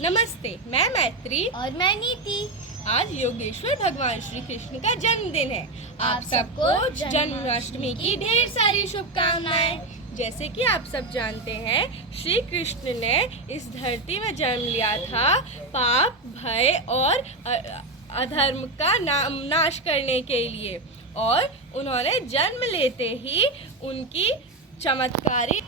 नमस्ते, मैं मैत्री और मैं नीति। आज योगेश्वर भगवान श्री कृष्ण का जन्मदिन है। आप सबको जन्माष्टमी की ढेर सारी शुभकामनाएं। जैसे कि आप सब जानते हैं, श्री कृष्ण ने इस धरती में जन्म लिया था पाप, भय और अधर्म का नाश करने के लिए। और उन्होंने जन्म लेते ही उनकी चमत्कारी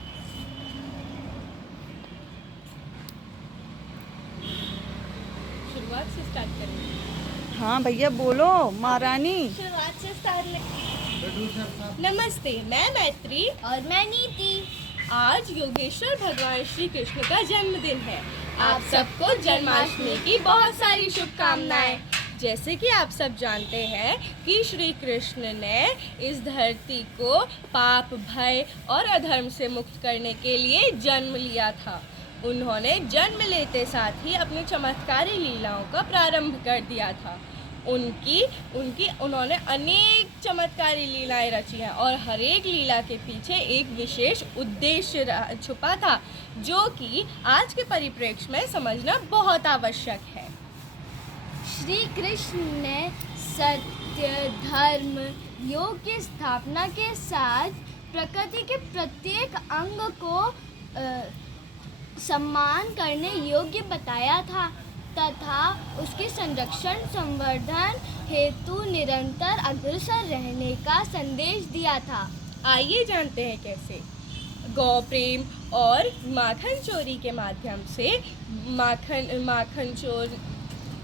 शुरुआत से स्टार्ट करेंगे। हाँ भैया बोलो महारानी। शुरुआत से स्टार्ट। नमस्ते, मैं मैत्री और मैं नीति। आज योगेश्वर भगवान श्री कृष्ण का जन्मदिन है। आप सबको जन्माष्टमी की बहुत सारी शुभकामनाएं। जैसे कि आप सब जानते हैं कि श्री कृष्ण ने इस धरती को पाप, भय और अधर्म से मुक्त करने के लिए जन्म लिया था। उन्होंने जन्म लेते साथ ही अपनी चमत्कारी लीलाओं का प्रारंभ कर दिया था। उन्होंने अनेक चमत्कारी लीलाएं रची हैं और हर एक लीला के पीछे एक विशेष उद्देश्य छुपा था, जो कि आज के परिप्रेक्ष्य में समझना बहुत आवश्यक है। श्री कृष्ण ने सत्य, धर्म, योग की स्थापना के साथ प्रकृति के प्रत्येक अंग को सम्मान करने योग्य बताया था तथा उसके संरक्षण संवर्धन हेतु निरंतर अग्रसर रहने का संदेश दिया था। आइए जानते हैं कैसे। गौ प्रेम और माखन चोरी के माध्यम से माखन चोर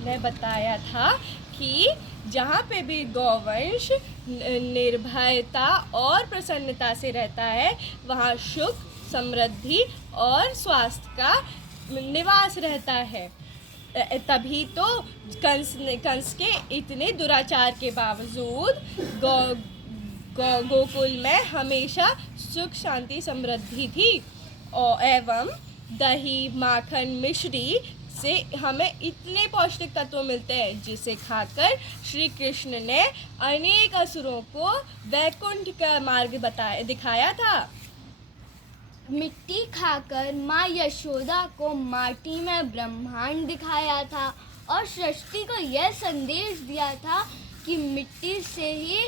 ने बताया था कि जहाँ पे भी गौवंश निर्भयता और प्रसन्नता से रहता है, वहाँ सुख, समृद्धि और स्वास्थ्य का निवास रहता है। तभी तो कंस के इतने दुराचार के बावजूद गोकुल में हमेशा सुख, शांति, समृद्धि थी। और एवं दही, माखन, मिश्री से हमें इतने पौष्टिक तत्व मिलते हैं, जिसे खाकर श्री कृष्ण ने अनेक असुरों को वैकुंठ का मार्ग दिखाया था। मिट्टी खाकर माँ यशोदा को माटी में ब्रह्मांड दिखाया था और सृष्टि को यह संदेश दिया था कि मिट्टी से ही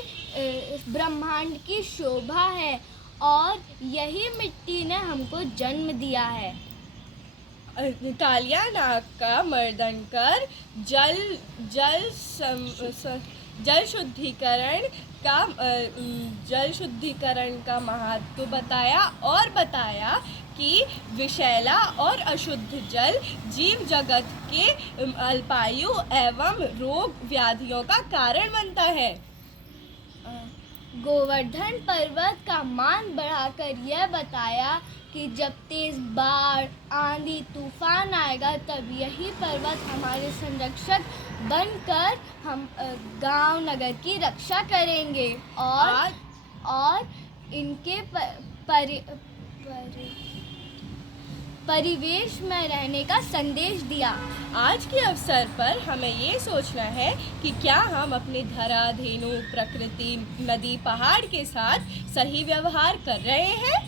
ब्रह्मांड की शोभा है और यही मिट्टी ने हमको जन्म दिया है। तालियां नाक का मर्दन कर जल शुद्धिकरण का महत्व बताया और बताया कि विषैला और अशुद्ध जल जीव जगत के अल्पायु एवं रोग व्याधियों का कारण बनता है। गोवर्धन पर्वत का मान बढ़ाकर यह बताया कि जब तेज बाढ़, आंधी, तूफान आएगा, तब यही पर्वत हमारे संरक्षक बनकर हम गांव नगर की रक्षा करेंगे और इनके परिवेश में रहने का संदेश दिया। आज के अवसर पर हमें ये सोचना है कि क्या हम अपने धरा, धेनु, प्रकृति, नदी, पहाड़ के साथ सही व्यवहार कर रहे हैं।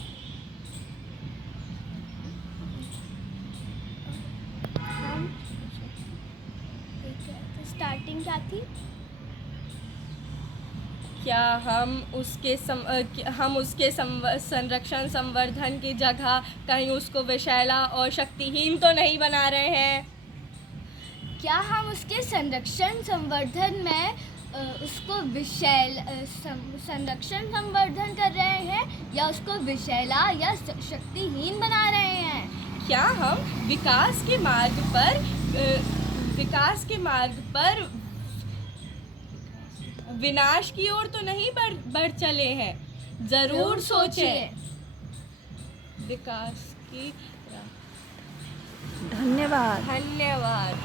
स्टार्टिंग क्या थी? क्या हम उसके संरक्षण संवर्धन की जगह कहीं उसको विषैला और शक्तिहीन तो नहीं बना रहे हैं? क्या हम उसके संरक्षण संवर्धन में उसको संरक्षण संवर्धन कर रहे हैं या उसको विषैला या शक्तिहीन बना रहे हैं? क्या हम विकास के मार्ग पर विनाश की ओर तो नहीं बढ़ चले हैं? जरूर सोचें। विकास की धन्यवाद। धन्यवाद।